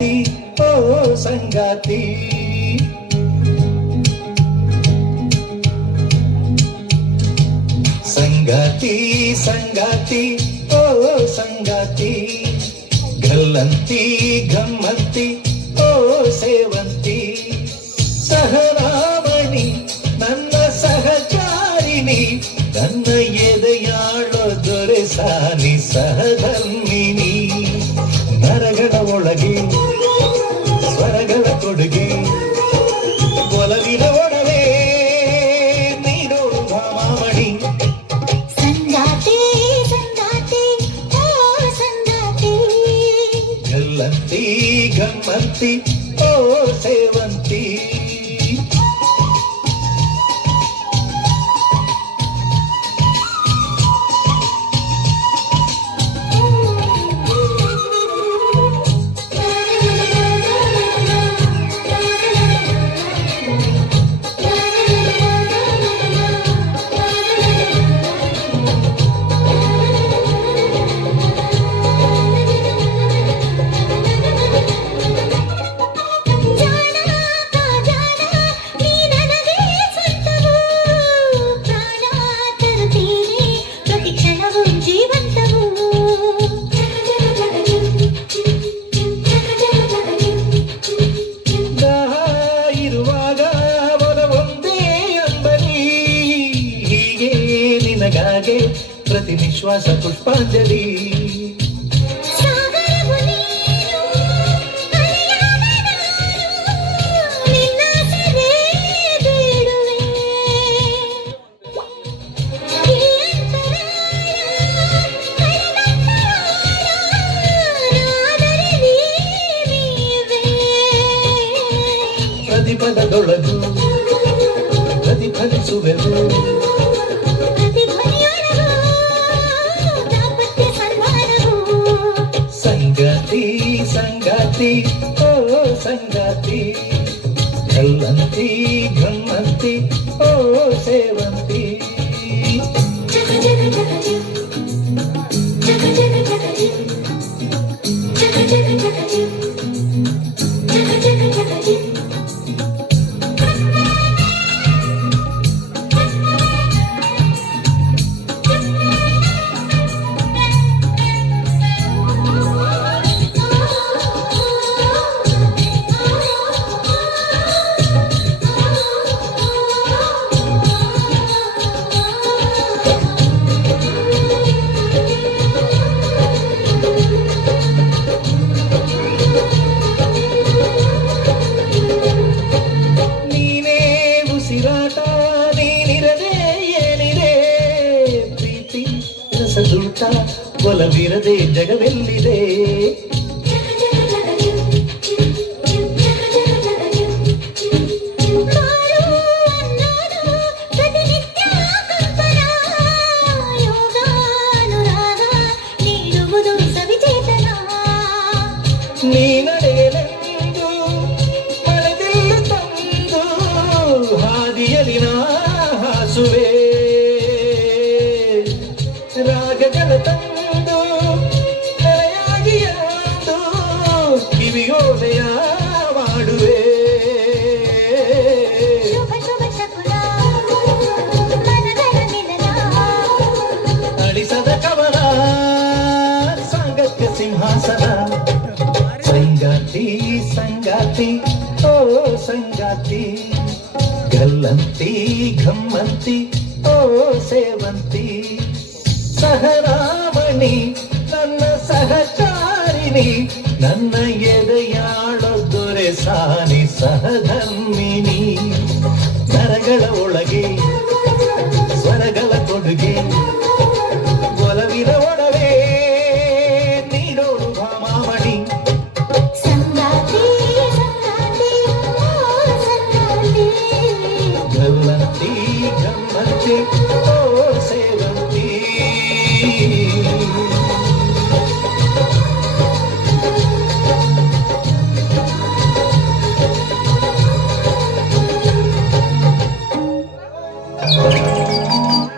ಓ ಸಂಗಾತಿ ಸಂಗಾತಿ ಸಂಗಾತಿ ಓ ಸಂಗಾತಿ ಗಲ್ಲಂತಿ ಗಮ್ಮಂತಿ ಓ ಸೇವಂತಿ ಸಹರಾಮಣಿ ನನ್ನ ಸಹಚಾರಿಣಿ ನನ್ನ ಎದೆಯಾಳೋ ದೊರೆ ಸಾನಿ ಸಹಧರ್ಮಿಣಿ ನರಗಳ ಒಳಗೆ ಸ್ವರಗಳ ಕೊಡುಗೆ ಒಲವಿನ ಒಡವೆ ನೀಡೋ ಮಾಮಣಿ ಸಂಗಾತಿ ಸಂಗಾತಿ ಓ ಸಂಗಾತಿ ಗಲ್ಲಂತಿ ಗಮ್ಮಂತಿ ಓ ಸೇವಂತಿ ಪ್ರತಿ ನಿಶ್ವಾಸ ಪುಷ್ಪಾಂಜಲಿ ಪ್ರತಿಫಲದೊಳಗು ಪ್ರತಿಫಲಿಸುವೆವು ಸಂಗಾತಿ ಸಂಗಾತಿ ಓ ಸಂಗಾತಿ ಗಲ್ಲಂತಿ ಗಮ್ಮಂತಿ ಓ ಸೇವಂತಿ ಒಲವಿರದೆ ಜಗವೆಲ್ಲಿದೆ ನೀ ನಡೆಯಲೆಂದು ಮಳೆದಿಲ್ಲ ತಂದು ಹಾದಿಯಲಿ ನಾ ಹಾಸುವೆ ರಾಗಗಳ ತಂದು ಕರೆಯಾಗಿಯಂದು ಕಿವಿಯೋದಯ ಮಾಡುವೆ ಅಳಿಸದ ಕವನ ಸಾಂಗತ್ಯ ಸಿಂಹಾಸನ ಸಂಗಾತಿ ಸಂಗಾತಿ ಓ ಸಂಗಾತಿ ಗಲ್ಲಂತಿ ಗಮ್ಮಂತಿ ಓ ಸೇವಂತಿ ಸಹರಾಮಣಿ ನನ್ನ ಸಹಚಾರಿಣಿ ನನ್ನ ಎದೆಯಾಳೋ ದೊರೆ ಸಾ